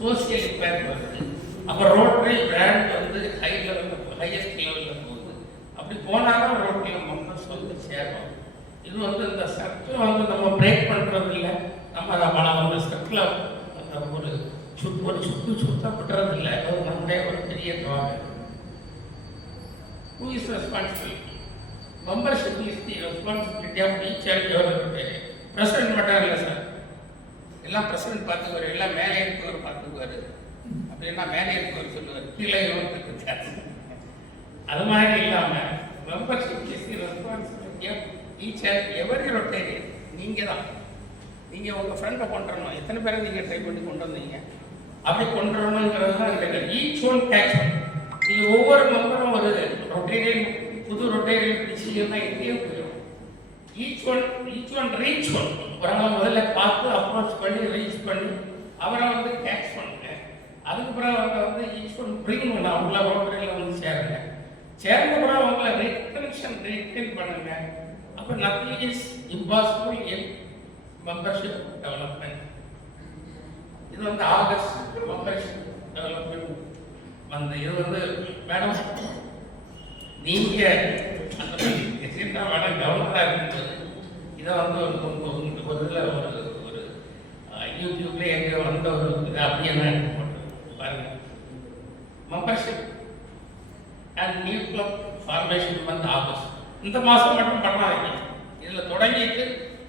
Social impact வருது. அப்போ rotary brand வந்து ஹை லெவலில் ஹையஸ்ட் லெவலில் போகுது. அப்படி போனால் தான் ரோட்டரியில் மெம்பர்ஸ் வந்து சேரும். இது வந்து இந்த சர்க்கிள் வந்து நம்ம பிரேக் பண்ணுறது இல்லை. நம்ம அதை அந்த சர்க்கிளை அந்த ஒரு சுத்த விட்டுறது இல்லை. அது நம்முடைய ஒரு பெரிய drawback. Who is responsible? Membership is the responsibility of each and every Rotary. President மட்டும் இல்லை சார், எல்லாம் பிரசிடென்ட் பார்த்துக்குவார், எல்லாம் மேலே இருக்கவர் பார்த்துக்குவார். அப்படின்னா மேலே இருக்கவர் சொல்லுவார், கீழே இவருக்கு. அது மாதிரி இல்லாமல் membership is the responsibility of each and every Rotary. நீங்கள் தான், நீங்கள் உங்கள் ஃப்ரெண்டை கொண்டு வரணும். எத்தனை பேரை நீங்கள் ட்ரை பண்ணி கொண்டு வந்தீங்க? அப்படி கொண்டு வரணுங்கிறது தான் கிடையாது. Each one catch. நீங்கள் ஒவ்வொரு மெம்பரும் ஒரு ரொட்டேரியன், புது ரொட்டேரியன் பிடிச்சிங்கன்னா எங்கேயும் போயிடும். Each one reach one. அவரை முதல்ல பார்த்து அப்ரோச் பண்ணி ரீச் பண்ணி அவரை வந்து கேட்ச் பண்ணுங்க. அதுக்கப்புறம் அவங்க வந்து ஈச் ஒன் பிரிங் பண்ண அவங்கள ரோட்டரியில் வந்து சேருங்க. சேர்ந்தப்புறம் அவங்கள ரீட்டைன் பண்ணுங்க. அப்போ nothing is impossible in membership development. இது வந்து ஆகஸ்ட் மெம்பர்ஷிப் டெவலப்மெண்ட் வந்து இது வந்து மேடம் நீங்கள் அந்த சின்ன மேடம் கவர்னராக இருக்கும்போது இதை வந்து உங்களுக்கு ஒரு இதில் ஒரு யூடியூப்லேயே எங்கே வந்த ஒரு இது அப்படியே தான் எடுத்து போட்டு பாருங்கள். Membership and new club formation வந்து ஆகஸ்ட் இந்த மாதம் மட்டும் பண்ணாதீங்க. இதில் தொடங்கிட்டு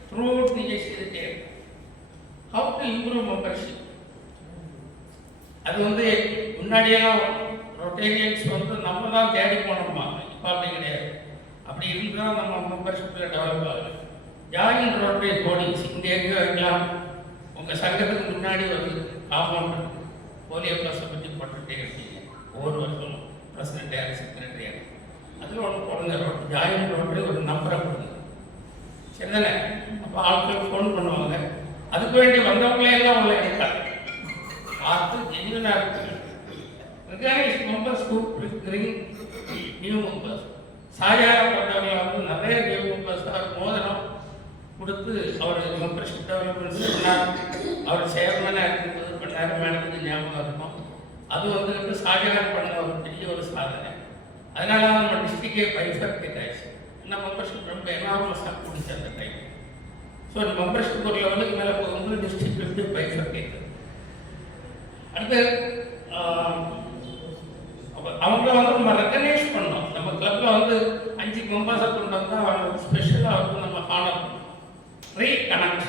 த்ரூ அவுட் நீங்கள் செய்துட்டே ஹவு டு இம்ப்ரூவ் மெம்பர்ஷிப். அது வந்து முன்னாடியெல்லாம் ரொட்டேரியன்ஸ் வந்து நம்ம தான் தேடி போனோமா, இப்போ அப்படி கிடையாது. அப்படி இருந்தால் நம்ம மெம்பர்ஷிப்பில் டெவலப் ஆகுது. ஜாயின் ரோட்டரி கோடிங்ஸ் இங்கே எங்கே வைக்கலாம்? உங்கள் சங்கத்துக்கு முன்னாடி ஒரு காம்பவுண்ட் போலியோ ப்ளஸை பற்றி போட்டுகிட்டே இருக்கீங்க ஒவ்வொரு வருஷமும். பிரசிடென்ட் யார், செக்ரட்டரி யார், அதில் ஒன்று போடுங்க. ஜாயின் ரோட்டரி ஒரு நம்பரை கொடுங்க, சரிதானே? அப்போ ஆட்கள் ஃபோன் பண்ணுவாங்க. அதுக்கு வேண்டி வந்தவங்களே எல்லாம் உங்களை எடுக்காது. பார்த்து ஜென்யூனாக இருக்குது. Recognise members who bring new members. சாயாரப்பட்டவங்களை வந்து நிறைய நியூ மெம்பர்ஸாக மோதிரம் கொடுத்து அவர் மெம்பர்ஷிப் டெவலப்மெண்ட் பண்ணார். அவர் சேர்மனாக இருக்கும்போது பண்ணார். மேடத்துக்கு ஞாபகம் இருக்கும். அது வந்துட்டு சாயாரம் பண்ண ஒரு பெரிய ஒரு சாதனை. அதனால நம்ம டிஸ்ட்ரிக்டே பைஃபர்கேட் ஆயிடுச்சு. நம்ம மெம்பர்ஷிப் ரொம்ப எனார்மஸாக பிடிச்ச அந்த டைம். ஸோ மெம்பர்ஷிப் ஒரு லெவலுக்கு மேலே போகும்போது டிஸ்ட்ரிக்ட் வந்து பைஃபர்கேட். அடுத்து அவங்கள வந்து நம்ம ரெக்கக்னைஸ் பண்ணோம். நம்ம கிளப்பில் வந்து 5 மெம்பர்ஸை கொண்டு வந்தால் அவங்க ஸ்பெஷலாக வந்து நம்ம ஹானர் பண்ணோம். ரீகனெக்ட்.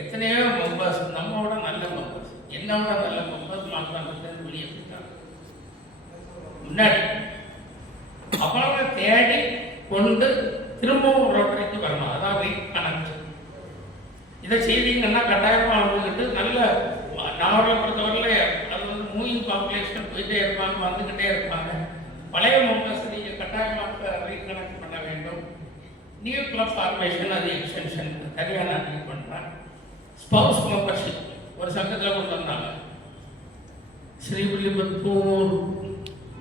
எத்தனையோ மெம்பர்ஸ் நம்மளோட நல்ல மெம்பர்ஸ், என்னோட நல்ல மெம்பர்ஸ் மாற்றம் வெளியே போயிட்டாங்க முன்னாடி. அவங்கள தேடி கொண்டு திரும்பவும் ரோட்டரிக்கு வரணும். அதான் ரீகனெக்ட். இதை செய்தீங்கன்னா கட்டாயமாக அவங்கக்கிட்ட நல்ல நாவலை பொறுத்தவரையில் அது வந்து மூவிங் பாப்புலேஷன் போயிட்டே இருப்பாங்க, வந்துக்கிட்டே இருப்பாங்க. பழைய மெம்பர்ஸ் நீங்கள் கட்டாயமாக ரீகனெக்ட் பண்ண வேண்டும். நியூ கிளப் ஃபார்மேஷன் அது எக்ஸ்டென்ஷன் தனியாக நான் டீல் பண்ணுறேன். ஸ்பவுஸ் மெம்பர்ஷிப் ஒரு சங்கத்தில் கொண்டு வந்தாங்க. ஸ்ரீவில்லிபுத்தூர்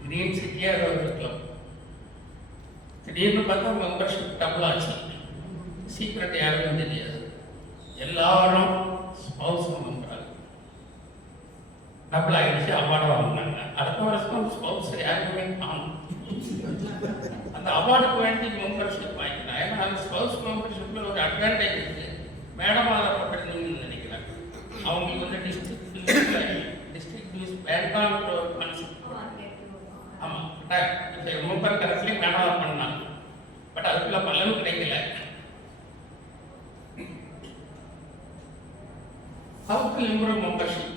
கிரீன் சிட்டியாக ஒரு கிளப். திடீர்னு பார்த்தா மெம்பர்ஷிப் டபுள் ஆச்சு. சீக்ரெட் யாருக்கும் தெரியாது. எல்லாரும் ஸ்பவுஸ் மெம்பராக டபுள் ஆகிடுச்சு. அவார்டு வாங்கினாங்க. அடுத்த வருஷம் ஸ்பவுஸ் யாருக்குமே காணும். அந்த அவார்டுக்கு வேண்டி மெம்பர்ஷிப் வாங்கிக்கலாம். ஏன்னா அந்த ஸ்பவுஸ் மெம்பர்ஷிப்பில் ஒரு அட்வான்டேஜ் இருக்குது. மேடம் ஆதரப்பட்டிருந்தீங்கன்னு நினைக்கிறேன். அவங்களுக்கு வந்து டிஸ்ட்ரிக்ட் நியூஸ் வேண்டாம்ன்ற ஒரு கான்செப்ட். ஆமாம், மெம்பர் கரெக்ட்லேயும் மேடம் பண்ணாங்க. பட் அதுக்குள்ள பலனும் கிடைக்கல. How to improve membership?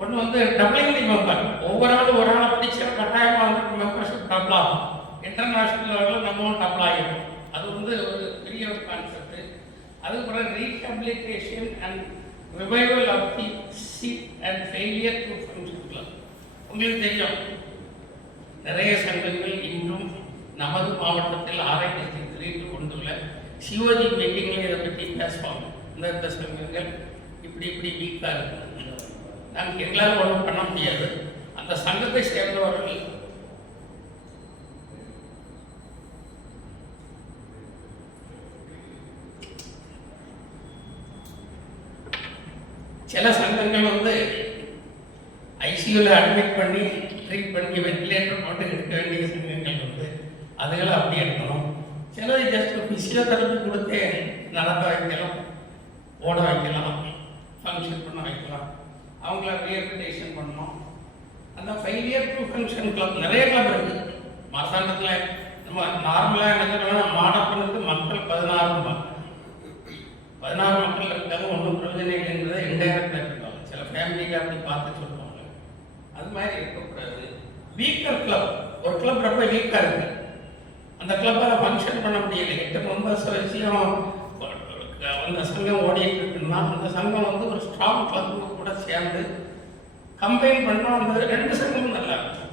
ஒன்று வந்து டபுளிங் தி மெம்பர். ஒவ்வொரு ஒரு ஆளை பிடிச்ச கட்டாயமாக வந்து மெம்பர்ஷிப் டபுள் ஆகும். இன்டர்நேஷ்னல் லெவலில் நம்மளும் டபுள் ஆகிடும். அது வந்து ஒரு பெரிய ஒரு கான்செப்ட். அதுக்கப்புறம் rehabilitation and revival of the sick and failure to function club. உங்களுக்கு தெரியும், நிறைய சங்கங்கள் இன்னும் நமது மாவட்டத்தில் ஆர்ஐ டிஸ்ட்ரிக்ட் 3 கொண்டுள்ள சிஓஜி மீட்டிங்கில் இதை பற்றி பேசுவாங்க. இந்த சங்கங்கள் இப்படி வீக்காக இருக்குது, நாங்கள் எங்களால் ஒன்றும் பண்ண முடியாது. அந்த சங்கத்தை சேர்ந்தவர்கள் சில சங்கங்கள் வந்து ஐசியூவில் அட்மிட் பண்ணி ட்ரீட் பண்ணி வென்டிலேட்டர் போட்டு எடுக்க வேண்டிய சங்கங்கள் வந்து அதுகளை அப்படி எடுக்கணும். சிலது ஜஸ்ட் ஃபிசியோதெரப்பி கொடுத்தே நடக்க வைக்கலாம், ஓட வைக்கலாம், ஃபங்க்ஷன் பண்ண வைக்கலாம், அவங்கள ரீஹபிலிட்டேஷன் பண்ணணும். அந்த ஃபெயிலியர் டு ஃபங்க்ஷன் கிளப் நிறைய கிளப் இருக்குது மாசாண்டத்தில். நம்ம நார்மலாக என்ன சொல்லணும், மாடப்பனுக்கு மக்கள் 16 மக்கள் இருக்காங்க, ஒன்றும் பிரயோஜனம் இல்லைங்கிறத இன்டைரக்டாக இருக்காங்க. சில ஃபேமிலிக்கு அப்படி பார்த்து சொல்லுவாங்க. அது மாதிரி இருக்கக்கூடாது. வீக்கர் கிளப், ஒரு கிளப் ரொம்ப வீக்காக இருக்கு, அந்த கிளப்பால் ஃபங்க்ஷன் பண்ண முடியலை, 8 மெம்பர்ஸ் வச்சும் அந்த சங்கம் ஓடிட்டு இருக்குன்னா அந்த சங்கம் வந்து ஒரு ஸ்ட்ராங் கிளப்பு கூட சேர்ந்து கம்பைன் பண்ணால் அந்த 2 சங்கமும் நல்லா இருக்கும்.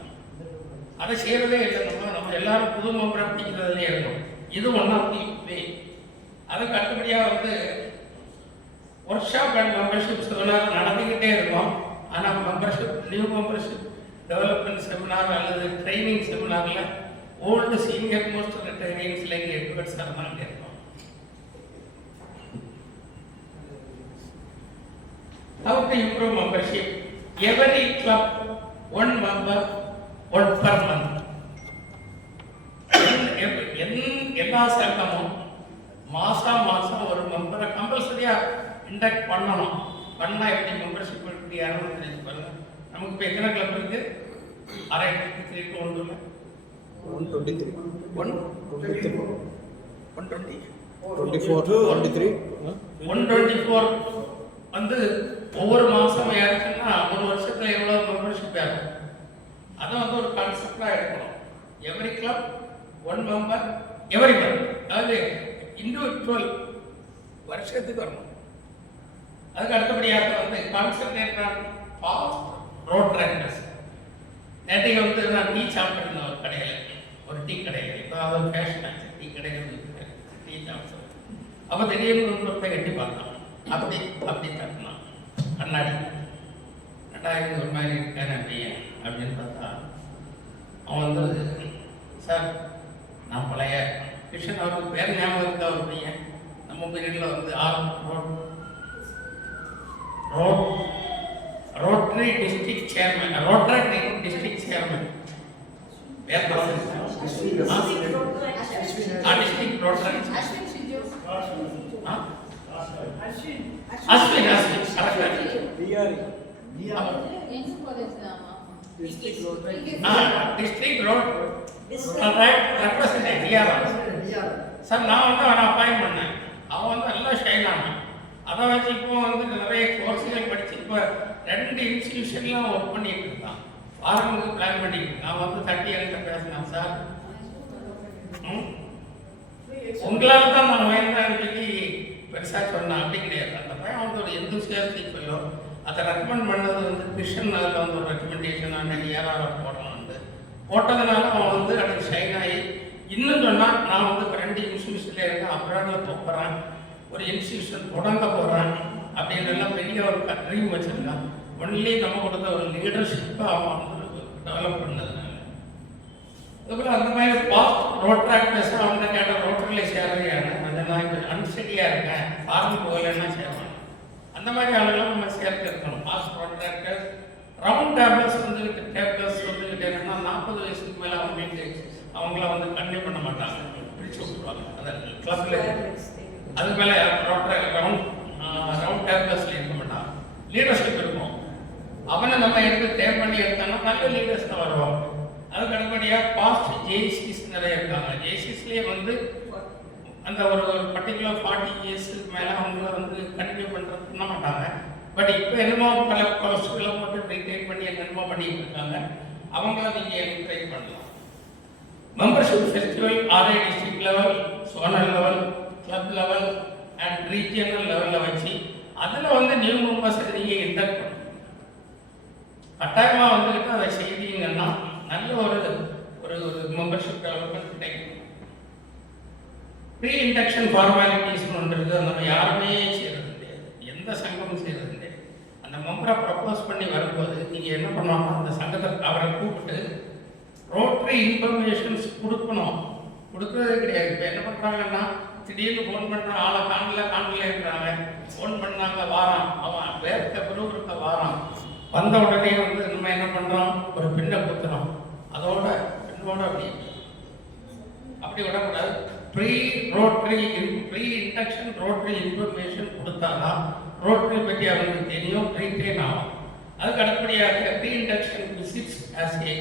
அதை செய்யறதே இல்லை. நம்ம எல்லாரும் புது மெம்பரை பிடிக்கிறதுலே இருக்கணும். இது ஒன் ஆஃப் தி வே. அதுக்கு அடுத்தபடியாக வந்து work shop and membership seminar நடந்துக்கிட்டே இருக்கும். ஆனால் நியூ மெம்பர்ஷிப் டெவலப்மெண்ட் செமினார் அல்லது ட்ரைனிங் செமினாரில் old senior most retires like Edwards இருந்தாங்க இருக்கும். How to improve membership? Every club, 1 member, 1 per month. எல்லா சங்கமும் மாசம் ஒரு மெம்பரை கம்பல்சரியா இன்டெக்ட் பண்ணணும். பண்ணா எப்படி மெம்பர்ஷிப் எப்படி யாரும் தெரிஞ்சு பாருங்க. நமக்கு இப்போ எத்தனை கிளப் இருக்கு? 123 to 123 124 வந்து ஒவ்வொரு மாதமும் ஏறுச்சுன்னா ஒரு வருஷத்தில் எவ்வளோ மெம்பர்ஷிப் ஏறும், அதை வந்து ஒரு கான்செப்டாக எடுக்கணும். Every club 1 member every month, அதாவது இண்டிவிஜுவல் வருஷத்துக்கு வரணும். அதுக்கு அடுத்தபடியாக வந்து concentrate on fast road tractors. நேற்றைக்கு வந்து நான் டீ சாப்பிட்டுருந்தேன் ஒரு கடையில், ஒரு டீ கடையில். இப்போ அது ஃபேஷன் ஆச்சு, டீ கடையில் டீ சாப்பிட்டு. அப்போ திடீர்னு ஒருத்தர் கட்டி பார்த்தான், அப்படி தட்டினான் கண்ணாடி. ரெண்டாயிரத்தி ஒரு மாதிரி இருக்காரு பையன் அப்படின்னு பார்த்தா அவன் வந்து, சார் நான் பழைய கிருஷ்ணன் அவருக்கு பேர் ஞாபகம் இருக்கா ஒரு பையன், நம்ம பீரியடில் வந்து Rotary district chairman, Rotary district chairman பேர் district Rotary Ashwin district road representative sir. நான் வந்து அவனை அப்பாயின்ட் பண்ணேன். அவன் வந்து நல்லா ஷைன் ஆனான். அதை வச்சு இப்போ வந்து நிறைய கோர்ஸுகள் படித்து இப்போ 2 இன்ஸ்டிடியூஷன்லாம் ஒர்க் பண்ணிட்டு இருக்கான். ஃபார்முக்கு பிளான் பண்ணிட்டு நான் வந்து 30 என்கிட்ட பேசினேன். சார் உங்களால் தான் நான் வேண்டாம்னு சொல்லி பெருசாக சொன்னேன், அப்படி கிடையாது. அந்த பையன் வந்து ஒரு எந்தூசியாஸ்டிக் சொல்லோ, அதை ரெக்கமெண்ட் பண்ணது வந்து கிருஷ்ணன். அதில் வந்து ஒரு ரெக்கமெண்டேஷன் ஏஆர்ஆர் போடலான்னு போட்டதுனால அவன் வந்து எனக்கு ஷைன் ஆகி இன்னும் சொன்னால் நான் வந்து 2 இன்ஸ்டியூஷனில் இருக்கேன், அப்ராடில் போகிறேன், ஒரு இன்ஸ்டியூஷன் தொடங்க போகிறேன் அப்படின்னு எல்லாம் பெரிய ஒரு ட்ரீம் வச்சுருக்கான். ஒன்லி நம்ம கொடுத்த ஒரு லீடர்ஷிப்பை அவன் வந்து டெவலப் பண்ணதுனால. அதுபோல் அந்த மாதிரி பாஸ்ட் ரோட் ட்ராக்டர்ஸ் அவனை கேட்ட ரோட்டரில் சேரலையான அந்த நான் இப்போ அன்ஸ்டடியாக இருக்கேன், ஃபார்முக்கு போகலன்னா சேரணும். அந்த மாதிரி ஆளுங்களாம் நம்ம சேர்த்து இருக்கணும். பாஸ்ட் ரோட் ட்ராக்டர்ஸ், ரவுண்ட் டேப்லர்ஸ் வந்துக்கிட்டு என்னன்னா 40 வயசுக்கு மேலே அவங்கள வந்து கன்டினியூ பண்ண மாட்டாங்க, பிரித்து விட்டுருவாங்க அந்த கிளப்பில். அது மேலே ரவுண்ட் டேப்லர்ஸில் இருக்க மாட்டாங்க, லீடர்ஷிப் இருக்கும். அவனை நம்ம எடுத்து டேப் பண்ணி எடுத்தோம்னா நல்ல லீடர்ஸ் தான் வருவாங்க. அதுக்கு அடுத்தபடியாக பாஸ்ட் ஜேசிஸ் நிறைய இருக்காங்க. ஜேசிஸ்லேயே வந்து அந்த ஒரு பர்டிகுலர் 40 இயர்ஸுக்கு மேலே அவங்கள வந்து கண்டினியூ பண்ண மாட்டாங்க. பட் இப்போ என்னமோ பல கோர்ஸ்களை போட்டு ரிட்டைன் பண்ணி என்னென்னமோ பண்ணிட்டு இருக்காங்க. அவங்கள நீங்கள் ட்ரை பண்ணலாம். Membership festival RI district level, zonal level, club level and regional லெவலில் வச்சு அதில் வந்து நியூ மெம்பர்ஸ் நீங்கள் இன்டெக்ட் பண்ணணும். கட்டாயமாக வந்துக்கிட்டு அதை செய்தீங்கன்னா நல்ல ஒரு மெம்பர்ஷிப் டெவலப்மெண்ட் கிடைக்கும். ப்ரீ இண்டக்ஷன் ஃபார்மாலிட்டிஸ்னு ஒன்று இருக்குது, நம்ம யாருமே செய்கிறது கிடையாது, எந்த சங்கமும் செய்கிறது கிடையாது. அந்த மெம்பரை ப்ரப்போஸ் பண்ணி வரும்போது நீங்கள் என்ன பண்ணுவாங்க, அந்த சங்கத்தை அவரை கூப்பிட்டு ரோட்டரி இன்ஃபர்மேஷன்ஸ் கொடுக்கணும். கொடுக்குறதே கிடையாது. இப்போ என்ன பண்ணுறாங்கன்னா திடீர்னு ஃபோன் பண்ணுற ஆளை காணல இருக்கிறாங்க, ஃபோன் பண்ணாங்க வாரான், அவன் பேருக்கு வந்த உடனே வந்து நம்ம என்ன பண்ணுறோம், ஒரு பின்னை குத்துறோம், அதோட பின்னோட அப்படி விடக்கூடாது. ப்ரீ இண்டக்ஷன் ரோட்டரி இன்ஃபர்மேஷன் கொடுத்தாதான் ரோட்டரி பற்றி அவங்களுக்கு தெரியும், ட்ரெயின் ஆகும். அதுக்கு அடுத்தபடியாக pre induction visits as a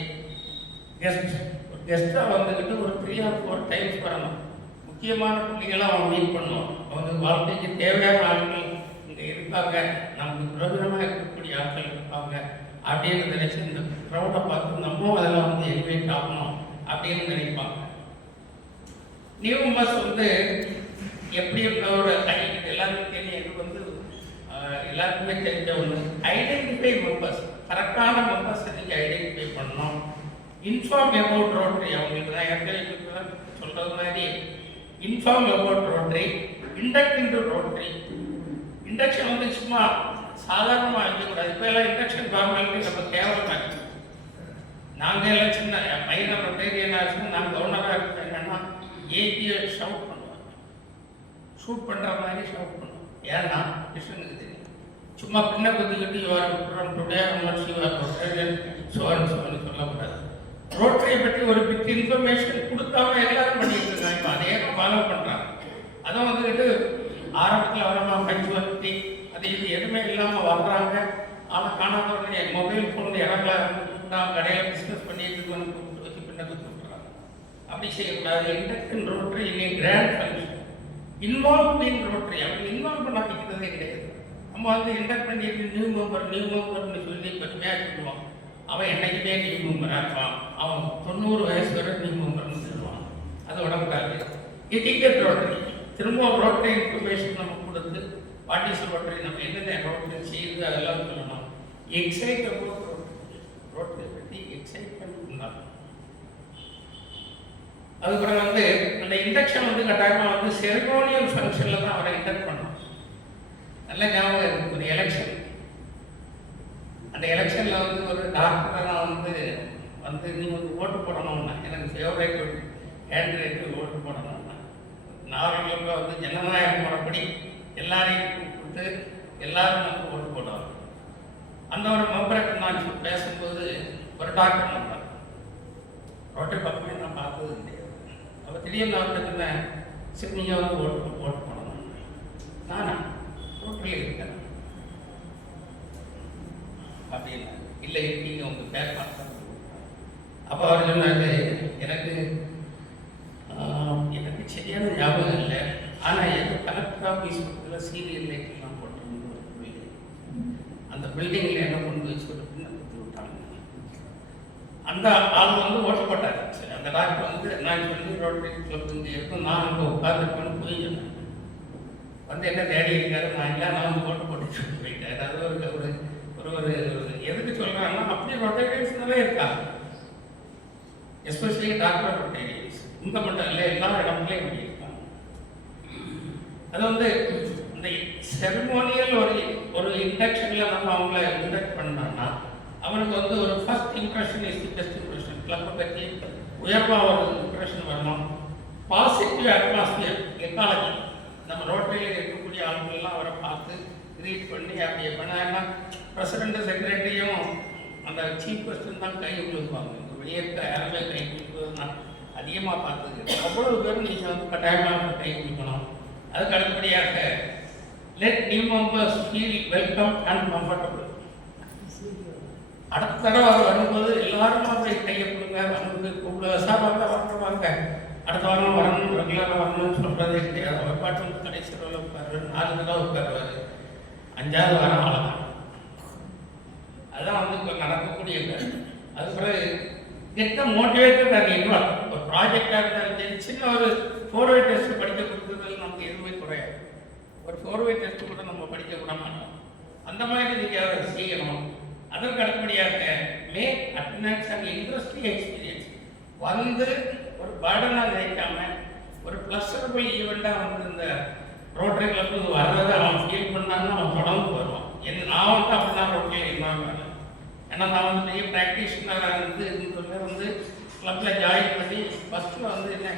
guest, ஒரு கெஸ்ட்டாக வந்துக்கிட்டு ஒரு 3 or 4 டைம்ஸ் வரணும். முக்கியமான பிள்ளைங்களாம் அவங்க மீட் பண்ணுவோம். அவங்க வாழ்க்கைக்கு தேவையான ஆட்கள் இங்கே இருப்பாங்க, நமக்கு பிரயோஜனமாக இருக்கக்கூடிய ஆட்கள் இருப்பாங்க அப்படின்னு நினைச்சு இந்த க்ரௌடை பார்த்து நம்மளும் அதெல்லாம் வந்து எலிவேட் ஆகணும் அப்படின்னு நினைப்பாங்க. நியூ மெம்பர்ஸ் வந்து எப்படி ஒரு எல்லாருக்கும் தெரியும், எனக்கு வந்து எல்லாருக்குமே தெரிஞ்ச ஒன்று, ஐடென்டிஃபை மெம்பர்ஸ், கரெக்டான மெம்பர்ஸை நீங்கள் ஐடென்டிஃபை பண்ணணும். இன்ஃபார்ம் அபவுட் ரோட்டரி, அவங்களுக்கு தான் ஏற்கனவே சொல்கிறது மாதிரி inform about rotary, induct into rotary. Induction வந்து சும்மா சாதாரணமாக இருக்கக்கூடாது. இப்போ எல்லாம் இண்டக்ஷன் ஃபார்மாலிட்டி நம்ம கேவலமாக இருக்கு. நாங்கள் எல்லாம் சின்ன பையனை ரொட்டேரியனாக இருக்கும், நான் கவர்னராக இருக்கேன். என்னென்னா ஏபியை ஷவுட் பண்ணுவாங்க, ஷூட் பண்ணுற மாதிரி ஷவுட் பண்ணுவோம். ஏன்னா கிருஷ்ணனுக்கு தெரியும், சும்மா பின்ன குத்திக்கிட்டு சொல்லக்கூடாது. ரோட்டரியை பற்றி ஒரு பிட் இன்ஃபர்மேஷன் கொடுக்காம எல்லாரும் பண்ணிட்டு இருக்காங்க. இப்போ அதே ஃபாலோ பண்ணுறாங்க. அதுவும் வந்துக்கிட்டு ஆரம்பத்தில் வரமா பஞ்சுவர்த்தி அது இது எதுவுமே இல்லாமல் வர்றாங்க. ஆனால் காணாத உடனே மொபைல் ஃபோன் இறங்கலாம், கடையில் பிஸ்னஸ் பண்ணிட்டு இருக்கவங்க வச்சு பின்ன குத்து விட்டுறாங்க. அப்படி செய்யக்கூடாது. Induction Rotary in grand function involve in Rotary, அவங்க இன்வால்வ் பண்ண வைக்கிறதே கிடையாது. நம்ம வந்து இண்டக்ட் பண்ணிட்டு நியூ மெம்பர்னு சொல்லி பெருமையாக சொல்லுவோம். அவன் என்னைக்குமே நியூ மெம்பராக இருப்பான், அவன் 90 வயசு வரை நியூ மெம்பர்னு சொல்லுவான். அது உடம்புக்காது. எட்டிக்கெட் ரோட்டரி, திரும்ப ரோட்டரி இன்ஃபர்மேஷன் நம்ம கொடுத்து வாட் இஸ் ரோட்டரி, நம்ம என்னென்ன ரோட்டரி செய்யுது அதெல்லாம் சொல்லணும். எக்ஸைட் அபவுட் ரோட்டரி பற்றி எக்ஸைட்மெண்ட் உண்டாகும். அதுக்கப்புறம் வந்து அந்த இண்டக்ஷன் வந்து கட்டாயமாக வந்து செரிமோனியல் ஃபங்க்ஷனில் தான் அவரை இண்டக்ட் பண்ணணும். நல்ல ஞாபகம் இருக்குது. ஒரு எலெக்ஷன், அந்த எலெக்ஷனில் வந்து ஒரு டாக்டராக வந்து நீங்கள் வந்து ஓட்டு போடணும்னா, எனக்கு ஃபேவரேட் கேண்டிடேட்டு ஓட்டு போடணும்னா, நார்மலாக வந்து ஜனநாயக முறைப்படி எல்லாரையும் கூப்பிட்டு எல்லாரும் வந்து ஓட்டு போடுவாங்க. அந்த ஒரு மெம்பருக்கு நான் பேசும்போது ஒரு டாக்டர் நம்பர் ரோட்டரி பக்கமே நான் பார்த்தது கிடையாது. அப்போ திடீர்னு அவருக்கு சரி நீங்கள் வந்து ஓட்டு போடணும், நானா ரோட்டரியில் இருக்கேன் அப்படின்னா, இல்லை இருக்கீங்க உங்கள் பேர் பார்த்தா. அப்போ அவர் சொன்னாரு, எனக்கு சரியான ஞாபகம் இல்லை, ஆனால் ஏதோ கலெக்டர் ஆஃபீஸ் பக்கத்தில் சீரியல் லைட்லாம் போட்டிருந்த ஒரு பில்டிங், அந்த பில்டிங்கில் என்ன கொண்டு வச்சு ஒரு பின்ன கொடுத்து விட்டாங்க. அந்த ஆள் வந்து ஓட்டு போட்டார். சரி, அந்த டாக்டர் வந்து நான் சொல்லி ரோட்டரி கிளப் இங்கே இருக்கும், நான் அங்கே உட்காந்துருப்பேன்னு போய் சொன்னேன். வந்து என்ன தேடி இருக்காரு, நான் இல்லை நான் வந்து ஓட்டு போட்டு சொல்லி போயிட்டேன். அதாவது ஒரு ஒரு எதுக்கு சொல்கிறாங்கன்னா, அப்படியே ரொட்டேரியன்ஸ்னாலே இருக்காங்க, எஸ்பெஷலி டாக்டர் ரொட்டேரியன்ஸ். இங்கே மட்டும் இல்லை, எல்லா இடத்துலையும் இப்படி இருக்காங்க. அது வந்து இந்த செரிமோனியல் ஒரு இண்டக்ஷனில் நம்ம அவங்கள இண்டக்ட் பண்ணோம்னா அவனுக்கு வந்து ஒரு first impression is the best impression. கிளப்பை பற்றி உயர்வாக ஒரு இம்ப்ரெஷன் வரணும். பாசிட்டிவ் அட்மாஸ்பியர், எக்காலஜி, நம்ம ரோட்டரியில் இருக்கக்கூடிய ஆளுங்கள்லாம் அவரை பார்த்து ரீட் பண்ணி அப்படி பண்ணா பிரசிடென்ட் செக்ரட்டரியும் அந்த சீஃப் பர்சன் தான் கை கொடுப்பாங்க. வெளியே இருக்க யாருமே கை கொடுப்பது நான் அதிகமாக பார்த்தது. அவ்வளவு பேரும் நீங்கள் வந்து கட்டாயமாக கை கொடுக்கணும். அதுக்கு அடுத்தபடியாக let new members feel welcome and comfortable. அடுத்த தடவை அவர் வரும்போது எல்லாருமா போய் கையை கொடுங்க, வந்து கூப்பிடுங்க, சார் வாங்க அடுத்த வாரம் வரணும், ரெகுலராக வரணும்னு சொல்கிறதே கிடையாது. அவர் பாட்டு கடைசி தடவை உட்காரு, 4 தடவை உட்காருவார், 5ஆவது வாரம் ஆளலாம். அதுதான் வந்து இப்போ நடக்கக்கூடிய கருத்து. அது பிறகு கெட்ட மோட்டிவேட்டட் அண்ட் இன்வால்வ். ஒரு ப்ராஜெக்டாக இருந்தாலும் சரி, சின்ன ஒரு 4-way டெஸ்ட் படிக்க கொடுக்குறதுல நமக்கு எதுவுமே குறையாது. ஒரு 4-way டெஸ்ட் கூட நம்ம படிக்க விட மாட்டோம். அந்த மாதிரி நீங்கள் அதை செய்யணும். அதற்கு அடுத்தபடியாக make attendance and interesting experience. வந்து ஒரு பர்டனாக நினைக்காம ஒரு ப்ளஸரபிள் ஈவெண்ட்டாக வந்து இந்த ரோட்டரி கிளப்புக்கு வர்றதை அவன் ஃபீல் பண்ணாங்கன்னா அவன் தொடர்ந்து வருவான். நான் வந்து அப்படின்னா ரோட்டரியில் இருந்தாங்க. ஏன்னா நான் வந்து பெரிய ப்ராக்டிஷனராக வந்து கிளப்பில் ஜாயின் பண்ணி ஃபஸ்ட்டில் வந்து என்ன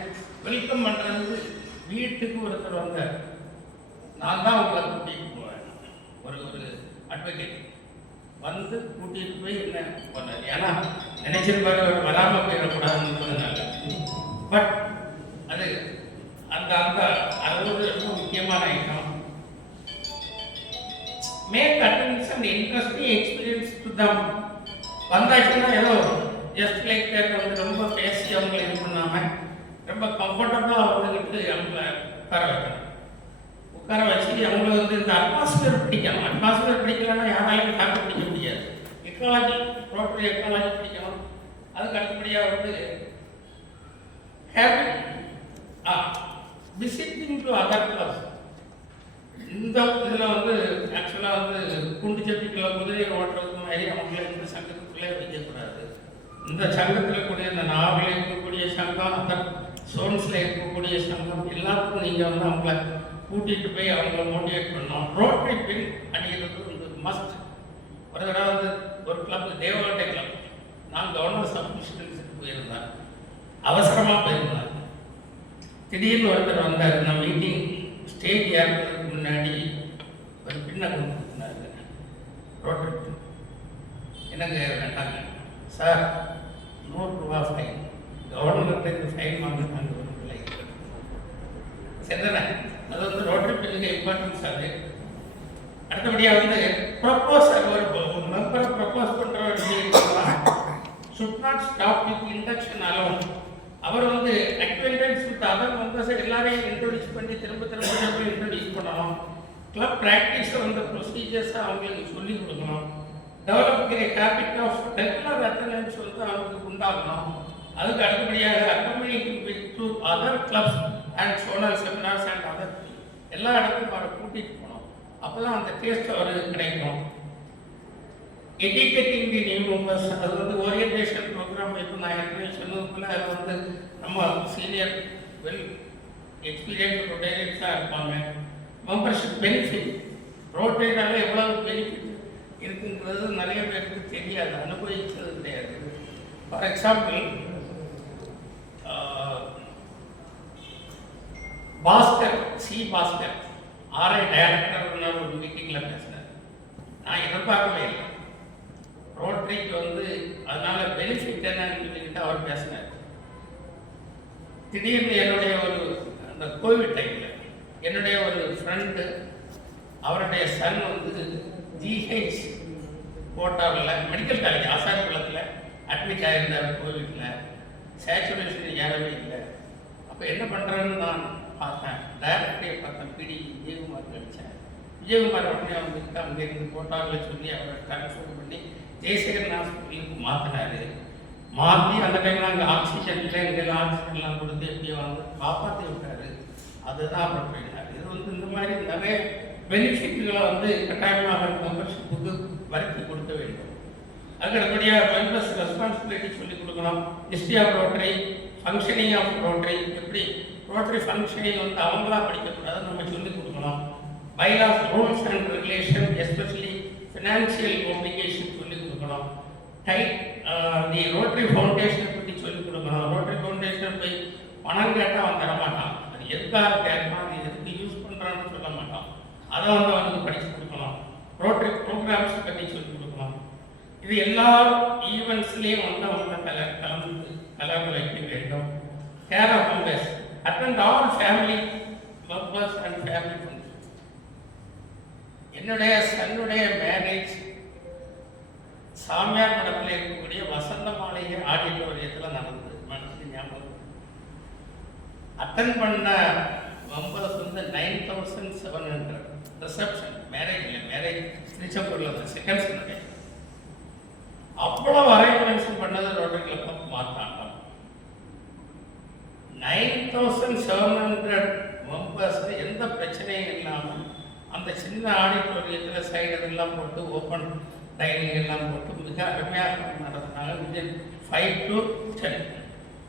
வெல்கம் பண்ணுறது, வீட்டுக்கு ஒருத்தர் வந்தார், நான் தான் உங்களை கூட்டிகிட்டு போவேன். ஒரு அட்வொகேட் வந்து கூட்டிகிட்டு போய் என்ன பண்ணார். ஏன்னா நினைச்சிருப்பாரு அவர் வராமல் போயிடக்கூடாதுன்றதுனால. பட் அது அந்த அந்த அது ஒரு ரொம்ப முக்கியமான item. Make attendance and interesting experience to them. வந்தாச்சுன்னா ஏதோ ஜஸ்ட் லைக் தட் வந்து ரொம்ப பேசி அவங்களை இது பண்ணாமல் ரொம்ப கம்ஃபர்டபுளாக வந்துக்கிட்டு அவங்கள உட்கார வைக்கணும். உட்கார வச்சு அவங்கள வந்து இந்த அட்மாஸ்பியர் பிடிக்கணும். அட்மாஸ்பியர் பிடிக்கலன்னா யாராலையும் தாக்க பிடிக்க முடியாது. எக்காலஜி, ரோட்டரி எக்காலஜி பிடிக்கணும். அதுக்கு அடுத்தபடியாக வந்து habit, visiting to other clubs. இந்த இதில் வந்து ஆக்சுவலாக வந்து குண்டு சட்டிக்குள்ள குதிரை ஓட்டுறது மாதிரி அவங்கள இந்த சங்கத்துக்குள்ளே வைக்கக்கூடாது. இந்த சங்கத்தில் கூடிய இந்த நாவலில் இருக்கக்கூடிய சங்கம், அதர் சோன்ஸில் இருக்கக்கூடிய சங்கம் எல்லாத்துக்கும் நீங்கள் வந்து அவங்கள கூட்டிகிட்டு போய் அவங்கள மோட்டிவேட் பண்ணணும். ரோட்டரி பின் அணிகிறது வந்து மஸ்ட். ஒரு தடவை வந்து ஒரு கிளப், தேவகோட்டை கிளப், நான் கவர்னர் சப்மிஷனுக்கு போயிருந்தேன். அவசரமாக போயிருந்தேன். திடீர்னு ஒருத்தர் வந்தார். நான் மீட்டிங் ஸ்டேஜ் ஏறதுக்கு முன்னாடி ஒரு பின்னை கொண்டு கொடுத்தாரு. ரோட்டரி பின் எனக்கு வேண்டாங்க சார், 100 ரூபா ஃபைன். கவர்மெண்ட்டு இந்த ஃபைன் வாங்கினாங்க ஒரு பிள்ளை. சரிதானே? அது வந்து ரோட்டரி பின்னுக்கு இம்பார்ட்டன்ஸ். அது அடுத்தபடியாக வந்து ப்ரப்போசல், ஒரு மெம்பரை ப்ரப்போஸ் பண்ணுற ஒரு should not stop with induction alone. அவர் வந்து அக்வைண்டன்ஸ் வித் அதர் மெம்பர்ஸை எல்லாரையும் இன்ட்ரோடியூஸ் பண்ணி திரும்ப இன்ட்ரோடியூஸ் பண்ணணும். கிளப் ப்ராக்டிஸை வந்து ப்ரொசீஜர்ஸை அவங்களுக்கு சொல்லிக் கொடுக்கணும். Developing a habit of regular attendance வந்து அவங்களுக்கு உண்டாகணும். அதுக்கு அடுத்தபடியாக accompanying with to other clubs and zonal seminars and other எல்லா இடத்துக்கும் அவரை கூட்டிகிட்டு போகணும். அப்போ தான் அந்த டேஸ்ட் அவருக்கு கிடைக்கும். எஜுகேட்டிங் தி நியூ மெம்பர்ஸ், அது வந்து ஓரியன்டேஷன் ப்ரோக்ராம். இப்போ நான் ஏற்கனவே சொன்னதுக்குள்ள அது வந்து நம்ம சீனியர் வெல் எக்ஸ்பீரியன்ஸ் ரொட்டேரியன்ஸாக இருப்பாங்க. மெம்பர்ஷிப் பெனிஃபிட், ரோட்டேனால எவ்வளோ பெனிஃபிட் இருக்குங்கிறது நிறைய பேருக்கு தெரியாது, அனுபவிக்கிறது கிடையாது. For example, Bhaskar, Bhaskar RI director ஒரு மீட்டிங்கில் பேசினார். நான் எதிர்பார்க்கவே இல்லை. ரோட்டரிக்கு வந்து அதனால பெனிஃபிட் என்னன்னு சொல்லிக்கிட்டு அவர் பேசினார். திடீர்னு என்னுடைய ஒரு அந்த கோவிட் டைமில் என்னுடைய ஒரு ஃப்ரெண்டு, அவருடைய சன் வந்து ஜிஹெச் கோட்டாவில் மெடிக்கல் காலேஜ் ஆசாரிக்குளத்தில் அட்மிட் ஆகியிருந்தார். கோவிட்டில் சேச்சுரேஷன் ஏறவே இல்லை. அப்போ என்ன பண்ணுறேன்னு நான் பார்த்தேன், டைரக்டரை பார்த்தேன். பிடி விஜயகுமார் அடித்தேன். விஜயகுமார் உடனே அவங்களுக்கு அங்கேருந்து கோட்டாவில் சொல்லி அவரை ட்ரான்ஸ்ஃபர் பண்ணி ஜெயசேகரன் ஹாஸ்பிட்டலுக்கு மாற்றினார். மாற்றி அந்த டைமில் அங்கே ஆக்சிஜன் இல்லை, எங்கெல்லாம் ஆக்சிஜன்லாம் கொடுத்து எப்படியோ வந்து காப்பாற்றி விட்டார். அதுதான் அவர் போயிட்டார். இது வந்து இந்த மாதிரி நிறைய பெனிஃபிட்களை வந்து கட்டாயமாக மெம்பர்ஷிப்புக்கு வரைக்கும் கொடுக்க வேண்டும். அதுக்கடுத்தபடியாக மெம்பர்ஸ் ரெஸ்பான்சிபிலிட்டி சொல்லிக் கொடுக்கணும். History of Rotary, functioning of Rotary, எப்படி ரோட்டரி ஃபங்க்ஷனிங் வந்து அவங்களா படிக்கக்கூடாது, நம்ம சொல்லிக் கொடுக்கணும். Bylaws, rules and regulation, especially financial obligation சொல்லிக் கொடுக்கணும். தி ரோட்டரி ஃபவுண்டேஷனை பற்றி சொல்லிக் கொடுக்கணும். ரோட்டரி ஃபவுண்டேஷனை போய் பணம் கேட்டால் அவன் தரமாட்டான். அது எதுக்காக கேட்கணும், அது எதுக்கு யூஸ் பண்ணுறான்னு சொல்ல மாட்டான். அதை வந்து அவனுக்கு படித்து கொடுக்கணும். ரோட்டரி ப்ரோக்ராம்ஸ் பற்றி சொல்லிக் கொடுக்கணும். இது எல்லா ஈவெண்ட்ஸ்லேயும் வந்து அவங்க கலந்துரைக்க வேண்டும். Care of members, attend all family members and family function. என்னுடைய சன்னுடைய மேரேஜ் சாமியார் மடத்தில் இருக்கக்கூடிய வசந்த மாளிகை ஆடிட்டோரியத்தில் நடந்தது. மனசுக்கு ஞாபகம். அட்டன் பண்ண மெம்பர்ஸ் வந்து 9,700. ரிசப்ஷன், மேரேஜ் திருச்செங்கோட்டில் செகண்ட் சண்டே. அவ்வளோ அரேஞ்ச்மெண்ட்ஸ் பண்ணது ரோட்டரி கிளப் மாற்றாங்க. 9,700 மெம்பர்ஸ் எந்த பிரச்சனையும் இல்லாமல் அந்த சின்ன ஆடிட்டோரியத்தில் சைடு இதெல்லாம் போட்டு ஓப்பன் டைனிங் எல்லாம் போட்டு மிக அருமையாக நடத்தினாங்க. Within 5 to 10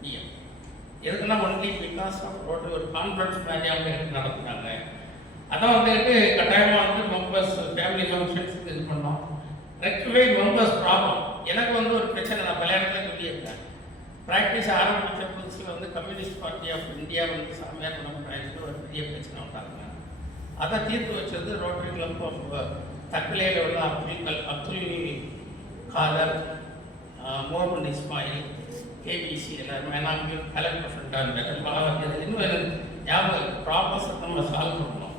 PM. எதுக்குன்னா ஒன்லி பிகாஸ் ஆஃப் ரோட்டரி ஒரு கான்ஃபரன்ஸ் மாதிரி அவங்க எடுத்து நடத்துனாங்க. அதான் வந்துட்டு கட்டாயமாக வந்து மெம்பர்ஸ் ஃபேமிலி ஃபங்க்ஷன்ஸுக்கு இது பண்ணோம். Rectify members problem. எனக்கு வந்து ஒரு பிரச்சனை, நான் கல்யாணத்தில் சொல்லியிருக்கேன். ப்ராக்டிஸ் ஆரம்பித்த புதுசில் வந்து கம்யூனிஸ்ட் பார்ட்டி ஆஃப் இந்தியா வந்து சாமியார் மடம் ஒரு பெரிய பிரச்சனை உண்டாங்க. அதை தீர்த்து வச்சது ரோட்டரி கிளப் ஆஃப் தக்கலையில் உள்ள அப்துல் காதர், முகமது இஸ்மாயில், கேபிசி எல்லாருமே நாங்கள் கலெக்டர் ஃப்ரெண்டாக இருந்தாங்க. இன்னும் எனக்கு ஞாபகம் ப்ராப்பர்ஸ் நம்ம சால்வ் பண்ணணும்.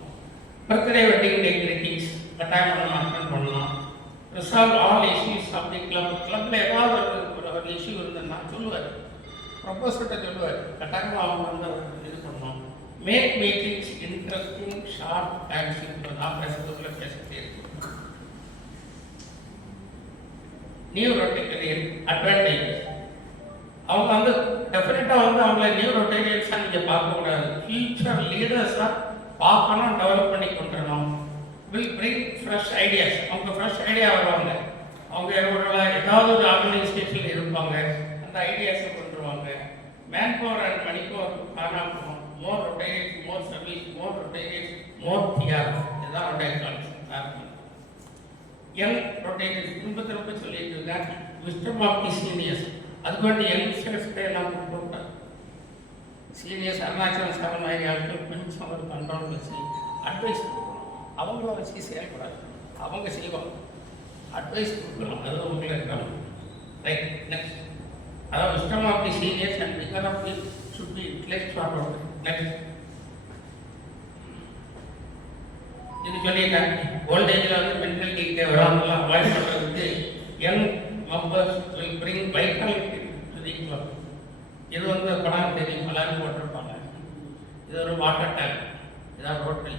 பர்த்டே வெட்டிங் டே கிரீட்டிங்ஸ் கட்டாயம் நம்ம அட்டன் பண்ணலாம். Resolve all issues of the club. கிளப்பில் ஏதாவது ஒரு இஷ்யூ இருந்ததுன்னா சொல்லுவார், ப்ரொபோசர்கிட்ட சொல்லுவார், கட்டாயமாக அவங்க வந்து இது பண்ணணும். Make meetings interesting, short and simple. நான் பேசுறதுக்குள்ள பேசிட்டே இருக்கேன். New Rotarian advantage. அவங்க வந்து டெஃபினட்டாக வந்து அவங்கள நியூ ரொட்டேரியன்ஸாக நீங்கள் பார்க்கக்கூடாது, ஃபியூச்சர் லீடர்ஸாக பார்க்கணும், டெவலப் பண்ணி கொண்டுறணும். Will bring fresh ideas. அவங்க ஃப்ரெஷ் ஐடியா வருவாங்க. அவங்க ஏதாவது ஒரு ஆர்கனைசேஷனில் இருப்பாங்க, அந்த ஐடியாஸை கொண்டுருவாங்க. Man power and money power காணாமல் more Rotarians, more service, more Rotarians, more TR. இதுதான் ரொட்டேரியன்ஸ் காரணம். யங் ரொட்டேரியன்ஸ் திரும்ப சொல்லிட்டு இருக்கேன். Wisdom of the seniors. அதுக்கு வேண்டி யங்ஸ்டர்ஸ்கிட்ட எல்லாம் கொடுக்கூடாது. சீனியர்ஸ் அருணாச்சலம் சார் மாதிரி ஆட்கள் கொஞ்சம் ஒரு கண்ட்ரோல் வச்சு அட்வைஸ் கொடுக்கணும். அவங்கள வச்சு செயல்படாது, அவங்க செய்வாங்க. அட்வைஸ் கொடுக்கலாம், அது அவங்களே இருக்காங்க. Right, next. அதாவது wisdom of the seniors and vigour of the should be utilised for out. Next, இது சொல்லியிருக்காங்க. ஓல்டேஜில் வந்து மென்டல் டீக்கே வராமலாம் அவாய்ட் பண்ணுறதுக்கு young members will bring vitality to the club. இது வந்து படம் தெரியும், எல்லாரும் போட்டிருப்பாங்க. இது ஒரு வாட்டர் டேங்க், இதான் ரோட்டரி.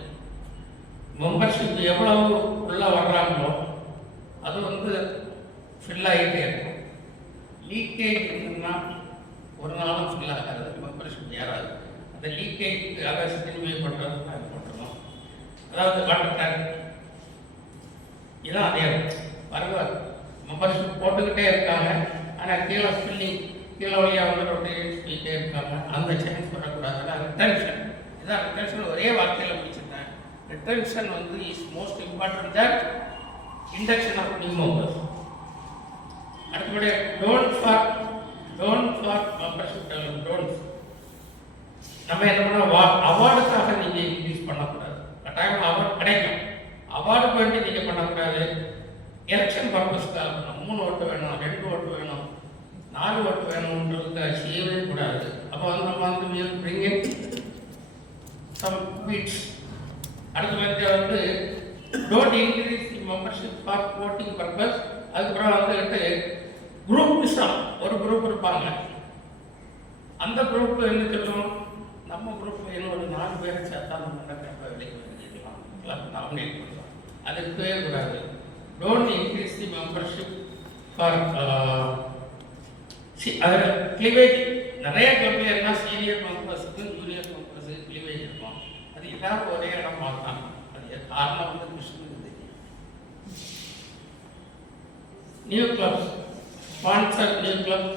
மெம்பர்ஷிப் எவ்வளவு உள்ளே வர்றாங்களோ அது வந்து ஃபில் ஆகிட்டே இருக்கும். லீக்கேஜ் இருந்ததுன்னா ஒரு நாளும் ஃபில் ஆகாது, மெம்பர்ஷிப் ஏறாது. அந்த லீக்கேஜ் அதை சினிமை பண்ணுறது தான் போட்டுருவோம். அதாவது வாட்டர் டேங்க் இதான் அதே பரவாயில்ல. மெம்பர்ஷிப் போட்டுக்கிட்டே இருக்காங்க, ஆனால் கீழே ஸ்பில்லிங் கீழே வழியாக வந்து ரொட்டேஷன் சொல்லிகிட்டே இருக்காங்க. அந்த சான்ஸ் வரக்கூடாது. அதான் ரிட்டன்ஷன். இதான் ரிட்டன்ஷன் ஒரே வார்த்தையில் முடிச்சிருந்தேன். ரிட்டன்ஷன் வந்து is most important that induction of new members. அடுத்தபடியாக don't for membership develop. Don't நம்ம என்ன பண்ணோம், அவார்டுக்காக நீங்கள் இன்க்ரீஸ் பண்ணக்கூடாது. கட்டாயம் அவார்டு கிடைக்கும், அவார்டுக்கு வேண்டி நீங்கள் பண்ணக்கூடாது. எலெக்ஷன் பர்பஸ்க்காக பண்ணணும். 3 ஓட்டு வேணும், 2 ஓட்டு வேணும், 4 ஓட்டு வேணுன்றதுக்காக செய்யவே கூடாது. அப்போ வந்து நம்ம வந்து பிரிங் இன் சம் பீட்ஸ். அடுத்து வந்து don't increase the membership for voting purpose. அதுக்கப்புறம் வந்துட்டு குரூப்பிசம். ஒரு குரூப் இருப்பாங்க, அந்த குரூப் என்ன சொல்லுவோம், நம்ம குரூப்பில் இன்னும் ஒரு 4 பேரை சேர்த்தா நம்ம கண்டிப்பாக வெளியே பண்ணிக்கலாம், கிளப் நாமினேட் பண்ணலாம். அது இருக்கவே கூடாது. Don't increase the membership for அதில் கிளிவேஜ். நிறைய கிளப்பில் என்ன சீனியர் மெம்பர்ஸுக்கு ஜூனியர் மெம்பர்ஸுக்கு கிளிவேஜ் இருக்கும். அது எல்லாரும் ஒரே இடம் பார்த்தாங்க. அது காரணம் வந்து கிருஷ்ணனுக்கு தெரியும். New clubs sponsor new club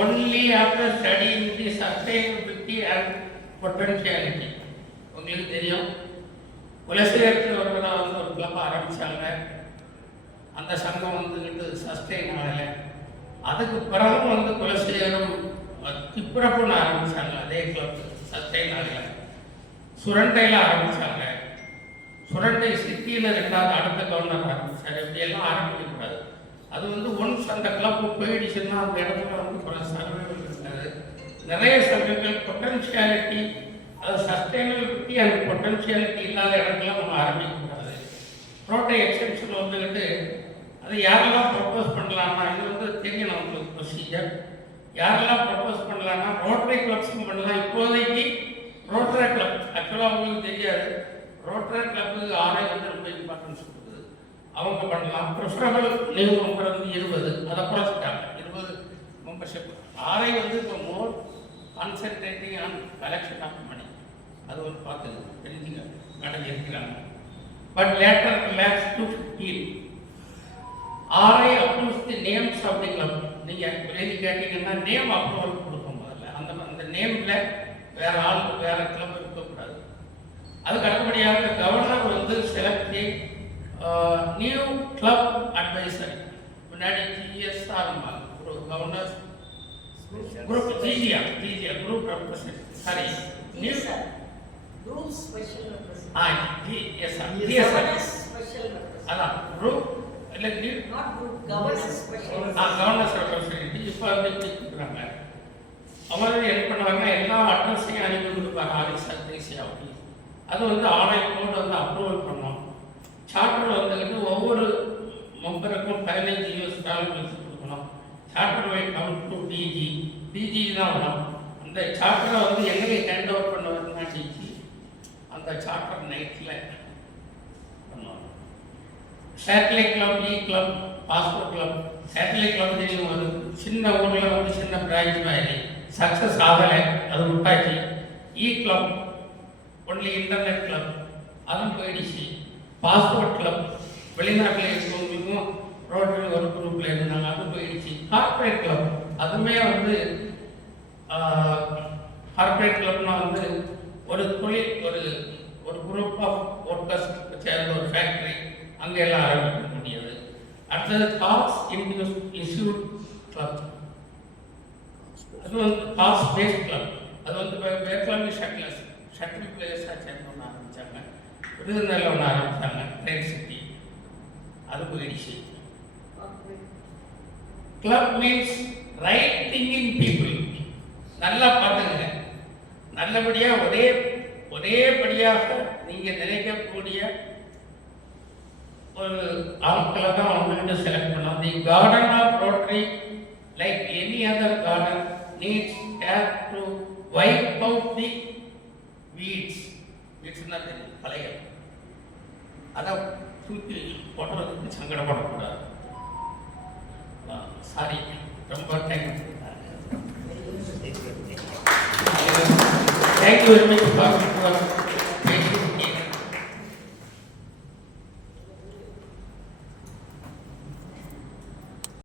only after studying the sustainability and potentiality. உங்களுக்கு தெரியும், குலசேகரத்தில் ஒருவராக வந்து ஒரு கிளப் ஆரம்பித்தாங்க. அந்த சங்கம் வந்துக்கிட்டு சஸ்டெயின் ஆகலை. அதுக்கு பிறகும் வந்து குலசேகரம் திப்புரப்புன்னு ஆரம்பித்தாங்க. அதே கிளப் சஸ்டெயின் ஆகலை. சுரண்டையில் ஆரம்பித்தாங்க. சுரண்டை சிட்டியில் 2வது அடுத்த கவர்னர் ஆரம்பித்தார். இப்படியெல்லாம் ஆரம்பிக்கக்கூடாது. அது வந்து ஒன்ஸ் அந்த கிளப்பு போயிடுச்சுன்னா அந்த இடத்துல வந்து பல சர்வேகள் இருக்காது. நிறைய சர்வேகள் பொட்டன்ஷியாலிட்டி, அது சஸ்டைனபிலிட்டி அண்ட் பொட்டன்ஷியாலிட்டி இல்லாத இடத்துல நம்ம ஆரம்பிக்கக்கூடாது. ப்ரோட்டை எக்ஸ்டென்ஷன் வந்துக்கிட்டு அது யாரெல்லாம் ப்ரப்போஸ் பண்ணலான்னா, இது வந்து தெரியணும் உங்களுக்கு ப்ரொசீஜர். யாரெல்லாம் ப்ரப்போஸ் பண்ணலான்னா ரோட்டரி கிளப்ஸும் பண்ணலாம். இப்போதைக்கு ரோட்டரி கிளப் ஆக்சுவலாக உங்களுக்கு தெரியாது, ரோட்டரி கிளப்புக்கு ஆரே வந்து ரொம்ப இம்பார்ட்டன்ஸ் கொடுக்குது. அவங்க பண்ணலாம். ப்ரிஃபரபிள் நியூ மெம்பர் வந்து 20, அதை குறைச்சிட்டாங்க. 20 மெம்பர்ஷிப். ஆரை வந்து இப்போ more concentrating on collection of money. அது ஒரு பார்த்து தெரிஞ்சுங்க, கடை இருக்கிறாங்க. But later relax to 15. RI approves the names of the club. நீங்கள் வெளியே கேட்டீங்கன்னா நேம் அப்ரூவல் கொடுக்கும். முதல்ல அந்த நேமில் வேறு ஆளுக்கு வேறு கிளப் இருக்கக்கூடாது. அதுக்கு அடுத்தபடியாக கவர்னர் வந்து செலக்ட் நியூ கிளப் அட்வைசரி. முன்னாடி GSR ஒரு governor group GGR group representative. Sorry, new group special representative. GSR special representative. அதான் குரூப் இல்லை கவர்னன்ஸ் ரெப்ரஸன்டேட்டிவ் இப்போ வந்து கொடுக்குறாங்க. அவங்க என்ன பண்ணுவாங்க, எல்லா அட்ரஸையும் அனுப்பி கொடுப்பாங்க ஆஃபீஸர் தேசிய ஆஃபீஸ். அது வந்து ஆன்லைன் கோட் வந்து அப்ரூவல் பண்ணோம். சார்ட்டர் வந்துக்கிட்டு ஒவ்வொரு மெம்பருக்கும் 15 US டாலர் கொடுக்கணும். சார்ட்டர் வை கவுண்ட் டு டிஜி தான் வரும். அந்த சார்ட்டரை வந்து எங்கே ஹேண்ட் ஓவர் பண்ண வருதுன்னா டிஜி அந்த சார்ட்டர் நைட்டில் பண்ணுவாங்க. Satellite club, club, passport club. Satellite club தெரியும், ஒரு சின்ன ஊரில் வந்து சின்ன பிரான்ச் மாதிரி சக்ஸஸ் ஆகலை, அது விட்டாச்சு. கிளப் ஒன்லி இன்டர்நெட் கிளப், அதுவும் போயிடுச்சு. பாஸ்போர்ட் கிளப் வெளிநாட்டில் இருக்கிறவங்களுக்கும் ரோட்டரி ஒரு குரூப்பில் இருந்தாங்க, அது போயிடுச்சு. கார்பரேட் கிளப் அதுவுமே வந்து கார்பரேட் கிளப்னா வந்து ஒரு தொழில், ஒரு குரூப் ஆஃப் ஒர்க்கர்ஸ் சேர்ந்த ஒரு ஃபேக்ட்ரி, அங்கே எல்லாம் ஆரம்பிக்க முடியாது. அடுத்தது காஸ் இன்ஸ்டியூட் கிளப், அது வந்து காஸ் பேஸ்ட் கிளப். அது வந்து பேர்லாமி ஷட்டில் பிளேயர்ஸாக சேர்ந்து ஒன்று ஆரம்பித்தாங்க. விருதுநெல்லில் ஒன்று ஆரம்பித்தாங்க, ட்ரெயின் சிட்டி, அது போயிடுச்சு. Club means right thinking people. நல்லா பார்த்துங்க, நல்லபடியாக ஒரேபடியாக நீங்கள் நினைக்கக்கூடிய ஒரு ஆட்களை தான் அவங்ககிட்ட செலக்ட் பண்ணலாம். The garden of Rotary like any other garden needs care to wipe out the வீட்ஸ்னா தெரியும், பழைய அதை தூக்கி போடுறதுக்கு சங்கடப்படக்கூடாது. சாரி, ரொம்ப தேங்க்யூ வெரி மச்.